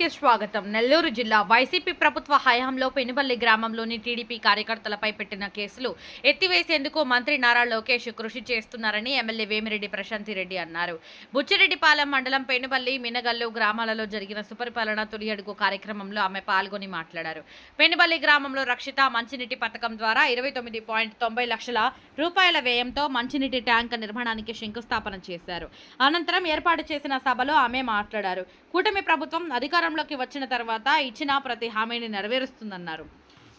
కి స్వాగతం. నెల్లూరు జిల్లా వైసీపీ ప్రభుత్వ హయాంలో పెనుబల్లి గ్రామంలోని టీడీపీ కార్యకర్తలపై పెట్టిన కేసులు ఎత్తివేసేందుకు మంత్రి నారా లోకేష్ కృషి చేస్తున్నారని ఎమ్మెల్యే వేమిరెడ్డి ప్రశాంతి రెడ్డి అన్నారు. బుచ్చిరెడ్డిపాలెం మండలం పెనుబల్లి మినగల్లు గ్రామాలలో జరిగిన సుపరిపాలన తొలి అడుగు కార్యక్రమంలో ఆమె పాల్గొని మాట్లాడారు. పెనుబల్లి గ్రామంలో రక్షిత మంచినీటి పథకం ద్వారా ఇరవై తొమ్మిది పాయింట్ తొంభై లక్షల రూపాయల వ్యయంతో మంచినీటి ట్యాంక్ నిర్మాణానికి శంకుస్థాపన చేశారు. అనంతరం ఏర్పాటు చేసిన సభలో ఆమె మాట్లాడారు. కూటమి ప్రభుత్వం అధికారం అధికారంలోకి వచ్చిన తర్వాత ఇచ్చిన ప్రతి హామీని నెరవేరుస్తుందన్నారు.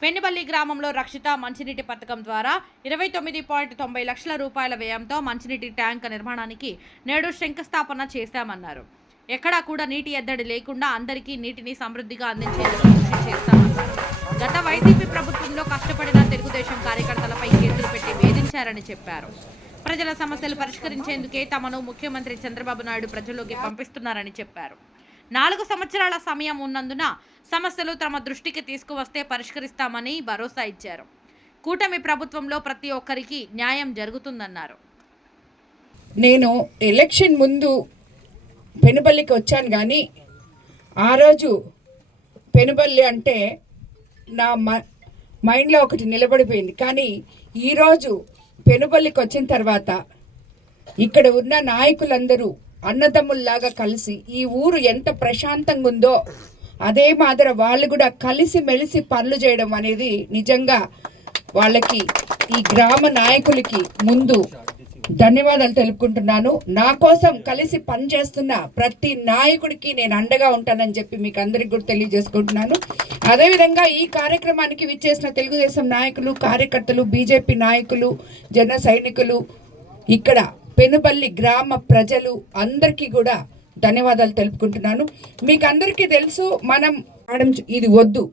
పెన్నిపల్లి గ్రామంలో రక్షిత మంచినీటి పథకం ద్వారా ఇరవై తొమ్మిది పాయింట్ తొంభై లక్షల రూపాయల వ్యయంతో మంచినీటి ట్యాంక్ నిర్మాణానికి నేడు శంకుస్థాపన చేశామన్నారు. ఎక్కడా కూడా నీటి ఎద్దడి లేకుండా అందరికీ నీటిని సమృద్ధిగా అందించేందుకు కృషి చేస్తామన్నారు. గత వైసీపీ ప్రభుత్వంలో కష్టపడిన తెలుగుదేశం కార్యకర్తలపై కేసులు పెట్టి వేధించారని చెప్పారు. ప్రజల సమస్యలు పరిష్కరించేందుకే తమను ముఖ్యమంత్రి చంద్రబాబు నాయుడు ప్రజల్లోకి పంపిస్తున్నారని చెప్పారు. నాలుగు సంవత్సరాల సమయం ఉన్నందున సమస్యలు తమ దృష్టికి తీసుకువస్తే పరిష్కరిస్తామని భరోసా ఇచ్చారు. కూటమి ప్రభుత్వంలో ప్రతి ఒక్కరికి న్యాయం జరుగుతుందన్నారు. నేను ఎలక్షన్ ముందు పెనుబల్లికి వచ్చాను కానీ ఆ రోజు పెనుబల్లి అంటే నా మ మైండ్లో ఒకటి నిలబడిపోయింది. కానీ ఈరోజు పెనుబల్లికి వచ్చిన తర్వాత ఇక్కడ ఉన్న నాయకులందరూ అన్నదమ్ముల్లాగా కలిసి ఈ ఊరు ఎంత ప్రశాంతంగా ఉందో అదే మాదిరి వాళ్ళు కూడా కలిసి మెలిసి పనులు చేయడం అనేది నిజంగా వాళ్ళకి ఈ గ్రామ నాయకులకి ముందు ధన్యవాదాలు తెలుపుకుంటున్నాను. నా కోసం కలిసి పనిచేస్తున్న ప్రతి నాయకుడికి నేను అండగా ఉంటానని చెప్పి మీకు అందరికి కూడా తెలియజేసుకుంటున్నాను. అదేవిధంగా ఈ కార్యక్రమానికి విచ్చేసిన తెలుగుదేశం నాయకులు కార్యకర్తలు బీజేపీ నాయకులు జన సైనికులు ఇక్కడ పెనుబల్లి గ్రామ ప్రజలు అందరికీ కూడా ధన్యవాదాలు తెలుపుకుంటున్నాను. మీకు అందరికీ తెలుసు మనం ఆడం ఇది వద్దు.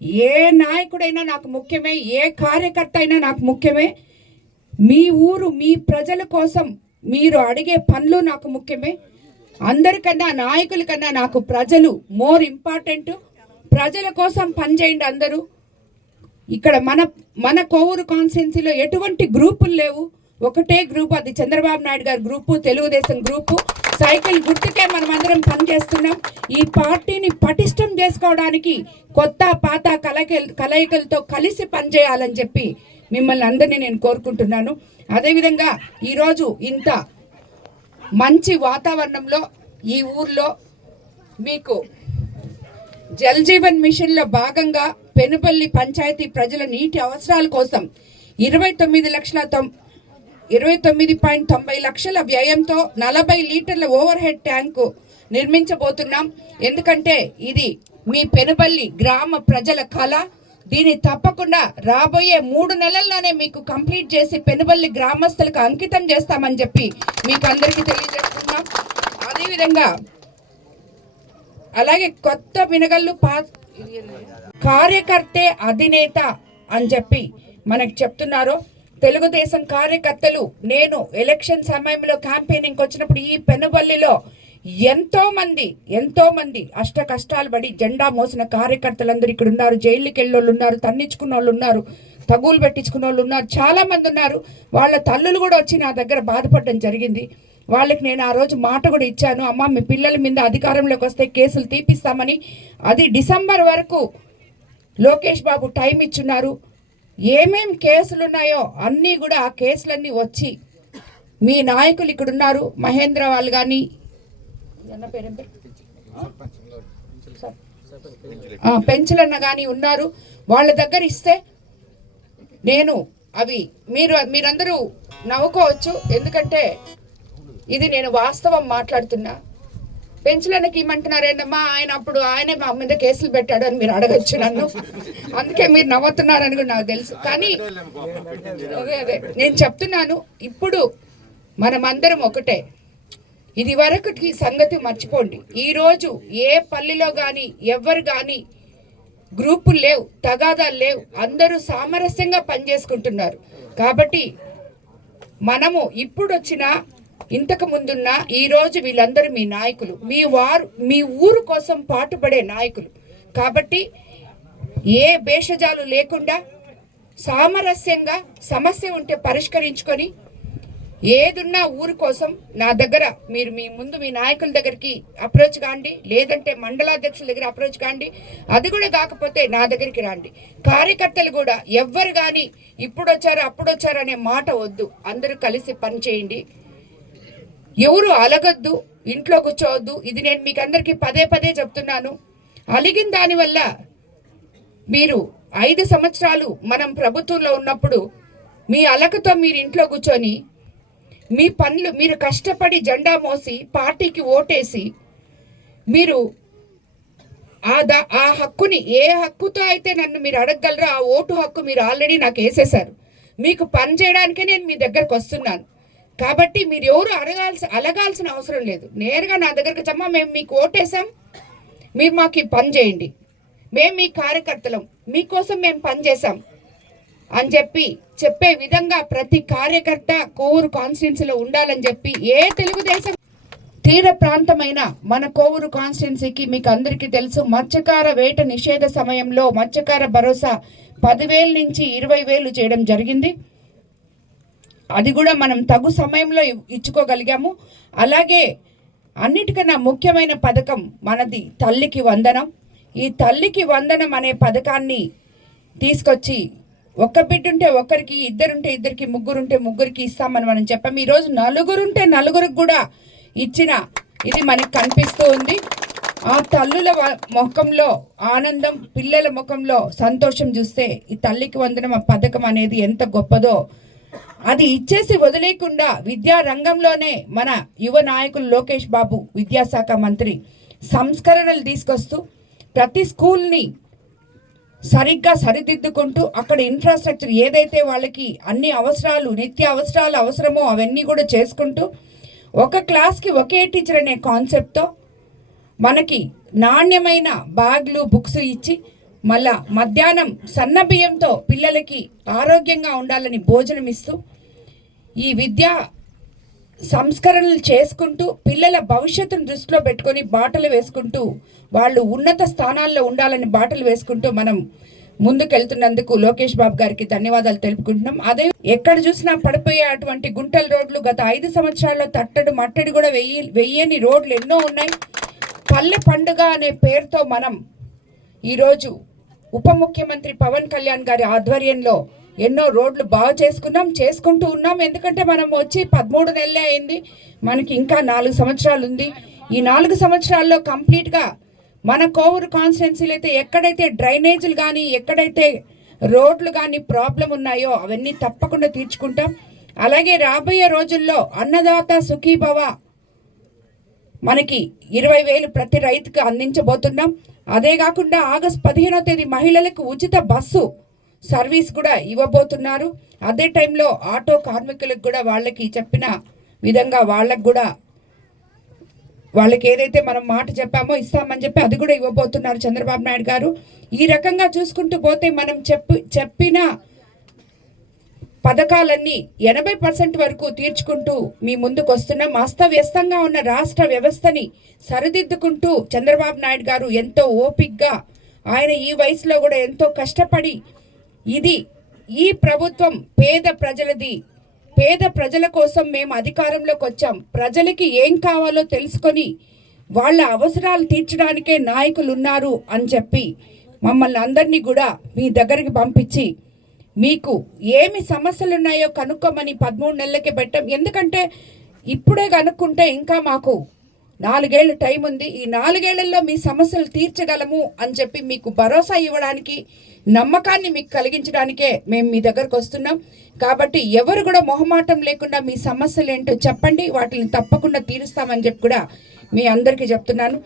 ఏ నాయకుడైనా నాకు ముఖ్యమే ఏ కార్యకర్త అయినా నాకు ముఖ్యమే. మీ ఊరు మీ ప్రజల కోసం మీరు అడిగే పనులు నాకు ముఖ్యమే. అందరికన్నా నాయకుల కన్నా నాకు ప్రజలు మోర్ ఇంపార్టెంట్. ప్రజల కోసం పనిచేయండి అందరూ. ఇక్కడ మన మన కోవూరు కాన్స్టిట్యున్సీలో ఎటువంటి గ్రూపులు లేవు. ఒకటే గ్రూప్ అది చంద్రబాబు నాయుడు గారి గ్రూపు తెలుగుదేశం గ్రూపు. సైకిల్ గుర్తుకే మనం అందరం పనిచేస్తున్నాం. ఈ పార్టీని పటిష్టం చేసుకోవడానికి కొత్త పాత కలయికల కలయికలతో కలిసి పనిచేయాలని చెప్పి మిమ్మల్ని అందరినీ నేను కోరుకుంటున్నాను. అదేవిధంగా ఈరోజు ఇంత మంచి వాతావరణంలో ఈ ఊర్లో మీకు జల్ జీవన్ మిషన్లో భాగంగా పెనుపల్లి పంచాయతీ ప్రజల నీటి అవసరాల కోసం ఇరవై తొమ్మిది లక్షల తొం ఇరవై తొమ్మిది పాయింట్ తొంభై లక్షల వ్యయంతో నలభై లీటర్ల ఓవర్ హెడ్ ట్యాంకు నిర్మించబోతున్నాం. ఎందుకంటే ఇది మీ పెనుబల్లి గ్రామ ప్రజల కళ. దీన్ని తప్పకుండా రాబోయే మూడు నెలల్లోనే మీకు కంప్లీట్ చేసి పెనుబల్లి గ్రామస్తులకు అంకితం చేస్తామని చెప్పి మీకు అందరికీ తెలియజేస్తున్నాం అదేవిధంగా అలాగే కొత్త మినగల్లు పా కార్యకర్తే అధినేత అని చెప్పి మనకు చెప్తున్నారు. తెలుగుదేశం కార్యకర్తలు నేను ఎలక్షన్ సమయంలో క్యాంపెయినింగ్ వచ్చినప్పుడు ఈ పెనుబల్లిలో ఎంతో మంది ఎంతో మంది అష్ట కష్టాలు పడి జెండా మోసిన కార్యకర్తలందరూ ఇక్కడ ఉన్నారు. జైళ్ళకి వెళ్ళోళ్ళు ఉన్నారు తన్నించుకున్న వాళ్ళు ఉన్నారు తగులు పెట్టించుకున్న వాళ్ళు ఉన్నారు చాలా మంది ఉన్నారు. వాళ్ళ తల్లులు కూడా వచ్చి నా దగ్గర బాధపడడం జరిగింది. వాళ్ళకి నేను ఆ రోజు మాట కూడా ఇచ్చాను. అమ్మ మీ పిల్లల మీద అధికారంలోకి వస్తే కేసులు తీపిస్తామని. అది డిసెంబర్ వరకు లోకేష్ బాబు టైం ఇచ్చున్నారు. ఏమేం కేసులు ఉన్నాయో అన్నీ కూడా ఆ కేసులన్నీ వచ్చి మీ నాయకులు ఇక్కడ ఉన్నారు మహేంద్ర వాళ్ళు కానీ పెంచులన్న కానీ ఉన్నారు. వాళ్ళ దగ్గర ఇస్తే నేను అవి మీరు మీరందరూ నవ్వుకోవచ్చు. ఎందుకంటే ఇది నేను వాస్తవం మాట్లాడుతున్నా. పెంచులన్నకి ఇమ్మంటున్నారు ఏంటమ్మా? ఆయన అప్పుడు ఆయనే మా మీద కేసులు పెట్టాడు అని మీరు అడగచ్చు నన్ను. అందుకే మీరు నవ్వుతున్నారని కూడా నాకు తెలుసు. కానీ అదే అదే. నేను చెప్తున్నాను ఇప్పుడు మనమందరం ఒకటే. ఇది వరకుకి సంగతి మర్చిపోండి. ఈరోజు ఏ పల్లెలో కానీ ఎవరు కానీ గ్రూపులు లేవు తగాదాలు లేవు. అందరూ సామరస్యంగా పనిచేసుకుంటున్నారు. కాబట్టి మనము ఇప్పుడు వచ్చిన ఇంతకు ముందున్న ఈరోజు వీళ్ళందరూ మీ నాయకులు. మీ వారు మీ ఊరు కోసం పాటుపడే నాయకులు. కాబట్టి ఏ భేషజాలు లేకుండా సామరస్యంగా సమస్య ఉంటే పరిష్కరించుకొని ఏదున్నా ఊరు కోసం నా దగ్గర మీరు మీ ముందు మీ నాయకుల దగ్గరికి అప్రోచ్ కాండి. లేదంటే మండలాధ్యక్షుల దగ్గర అప్రోచ్ కాండి. అది కూడా కాకపోతే నా దగ్గరికి రండి. కార్యకర్తలు కూడా ఎవ్వరు కానీ ఇప్పుడు వచ్చారు అప్పుడు వచ్చారు అనే మాట వద్దు. అందరూ కలిసి పని చేయండి ఎవరు అలగద్దు ఇంట్లో కూర్చోవద్దు. ఇది నేను మీకు అందరికీ పదే పదే చెప్తున్నాను. అలిగిన దానివల్ల మీరు ఐదు సంవత్సరాలు మనం ప్రభుత్వంలో ఉన్నప్పుడు మీ అలకతో మీరు ఇంట్లో కూర్చొని మీ పనులు మీరు కష్టపడి జెండా మోసి పార్టీకి ఓటేసి మీరు ఆ దా ఆ హక్కుని ఏ హక్కుతో అయితే నన్ను మీరు అడగగలరో ఆ ఓటు హక్కు మీరు ఆల్రెడీ నాకు వేసేశారు. మీకు పని చేయడానికే నేను మీ దగ్గరకు వస్తున్నాను. కాబట్టి మీరు ఎవరు అడగాల్సి అలగాల్సిన అవసరం లేదు. నేరుగా నా దగ్గరకు చమ్మా మేము మీకు ఓటేసాం. మీరు మాకు పని చేయండి. మేము మీ కార్యకర్తలం. మీకోసం మేము పని చేసాం అని చెప్పి చెప్పే విధంగా ప్రతి కార్యకర్త కోవూరు కాన్స్టిట్యున్సీలో ఉండాలని చెప్పి ఏ తెలుగుదేశం తీర ప్రాంతమైన మన కోవూరు కాన్స్టిట్యున్సీకి మీకు అందరికీ తెలుసు మత్స్యకార వేట నిషేధ సమయంలో మత్స్యకార భరోసా పదివేల నుంచి ఇరవై వేలు చేయడం జరిగింది. అది కూడా మనం తగు సమయంలో ఇచ్చుకోగలిగాము. అలాగే అన్నిటికన్నా ముఖ్యమైన పథకం మనది తల్లికి వందనం. ఈ తల్లికి వందనం అనే పథకాన్ని తీసుకొచ్చి ఒక్క బిడ్డుంటే ఒకరికి ఒక్కరికి ఇద్దరుంటే ఇద్దరికి ముగ్గురుంటే ముగ్గురికి ఇస్తామని మనం చెప్పాము. ఈరోజు నలుగురుంటే నలుగురికి కూడా ఇచ్చిన ఇది మనకి కనిపిస్తూ ఉంది. ఆ తల్లుల ముఖంలో ఆనందం పిల్లల ముఖంలో సంతోషం చూస్తే ఈ తల్లికి వందనం ఆ పథకం అనేది ఎంత గొప్పదో అది ఇచ్చేసి వదిలేయకుండా విద్యా రంగంలోనే మన యువ నాయకులు లోకేష్ బాబు విద్యాశాఖ మంత్రి సంస్కరణలు తీసుకొస్తూ ప్రతి స్కూల్ని సరిగ్గా సరిదిద్దుకుంటూ అక్కడ ఇన్ఫ్రాస్ట్రక్చర్ ఏదైతే వాళ్ళకి అన్ని అవసరాలు నిత్య అవసరాలు అవసరమో అవన్నీ కూడా చేసుకుంటూ ఒక క్లాస్కి ఒకే టీచర్ అనే కాన్సెప్ట్తో మనకి నాణ్యమైన బ్యాగ్లు బుక్స్ ఇచ్చి మళ్ళా మధ్యాహ్నం సన్న బియ్యంతో పిల్లలకి ఆరోగ్యంగా ఉండాలని భోజనం ఇస్తూ ఈ విద్యా సంస్కరణలు చేసుకుంటూ పిల్లల భవిష్యత్తును దృష్టిలో పెట్టుకొని బాటలు వేసుకుంటూ వాళ్ళు ఉన్నత స్థానాల్లో ఉండాలని బాటలు వేసుకుంటూ మనం ముందుకెళ్తున్నందుకు లోకేష్ బాబు గారికి ధన్యవాదాలు తెలుపుకుంటున్నాం. అదే ఎక్కడ చూసినా పడిపోయే అటువంటి గుంటల రోడ్లు గత ఐదు సంవత్సరాల్లో తట్టడు మట్టడి కూడా వెయ్యి వెయ్యని రోడ్లు ఎన్నో ఉన్నాయి. పల్లె పండుగ అనే పేరుతో మనం ఈరోజు ఉప ముఖ్యమంత్రి పవన్ కళ్యాణ్ గారి ఆధ్వర్యంలో ఎన్నో రోడ్లు బాగా చేసుకున్నాం చేసుకుంటూ ఉన్నాం. ఎందుకంటే మనం వచ్చి పదమూడు నెలలే అయింది. మనకి ఇంకా నాలుగు సంవత్సరాలు ఉంది. ఈ నాలుగు సంవత్సరాల్లో కంప్లీట్గా మన కోవూరు కాన్స్టిట్యున్సీలు అయితే ఎక్కడైతే డ్రైనేజీలు కానీ ఎక్కడైతే రోడ్లు కానీ ప్రాబ్లం ఉన్నాయో అవన్నీ తప్పకుండా తీర్చుకుంటాం. అలాగే రాబోయే రోజుల్లో అన్నదాత సుఖీభవ మనకి ఇరవై వేలు ప్రతి రైతుకు అందించబోతున్నాం. అదే కాకుండా ఆగస్ట్ పదిహేనో తేదీ మహిళలకు ఉచిత బస్సు సర్వీస్ కూడా ఇవ్వబోతున్నారు. అదే టైంలో ఆటో కార్మికులకు కూడా వాళ్ళకి చెప్పిన విధంగా వాళ్ళకు కూడా వాళ్ళకి ఏదైతే మనం మాట చెప్పామో ఇస్తామని చెప్పి అది కూడా ఇవ్వబోతున్నారు చంద్రబాబు నాయుడు గారు. ఈ రకంగా చూసుకుంటూ పోతే మనం చెప్పు చెప్పిన పథకాలన్నీ ఎనభై పర్సెంట్ వరకు తీర్చుకుంటూ మీ ముందుకు వస్తున్నాం అస్తవ్యస్తంగా ఉన్న రాష్ట్ర వ్యవస్థని సరిదిద్దుకుంటూ చంద్రబాబు నాయుడు గారు ఎంతో ఓపిగ్గా ఆయన ఈ వయసులో కూడా ఎంతో కష్టపడి ఇది ఈ ప్రభుత్వం పేద ప్రజలది పేద ప్రజల కోసం మేము అధికారంలోకి వచ్చాం. ప్రజలకి ఏం కావాలో తెలుసుకొని వాళ్ళ అవసరాలు తీర్చడానికే నాయకులు ఉన్నారు అని చెప్పి మమ్మల్ని అందరినీ కూడా మీ దగ్గరికి పంపించి మీకు ఏమి సమస్యలు ఉన్నాయో కనుక్కోమని పదమూడు నెలలకే పెట్టాం. ఎందుకంటే ఇప్పుడే కనుక్కుంటే ఇంకా మాకు నాలుగేళ్ళు టైం ఉంది. ఈ నాలుగేళ్ళలో మీ సమస్యలు తీర్చగలము అని చెప్పి మీకు భరోసా ఇవ్వడానికి నమ్మకాన్ని మీకు కలిగించడానికే మేము మీ దగ్గరకు వస్తున్నాం. కాబట్టి ఎవరు కూడా మొహమాటం లేకుండా మీ సమస్యలు ఏంటో చెప్పండి. వాటిని తప్పకుండా తీరుస్తామని చెప్పి కూడా మీ అందరికీ చెప్తున్నాను.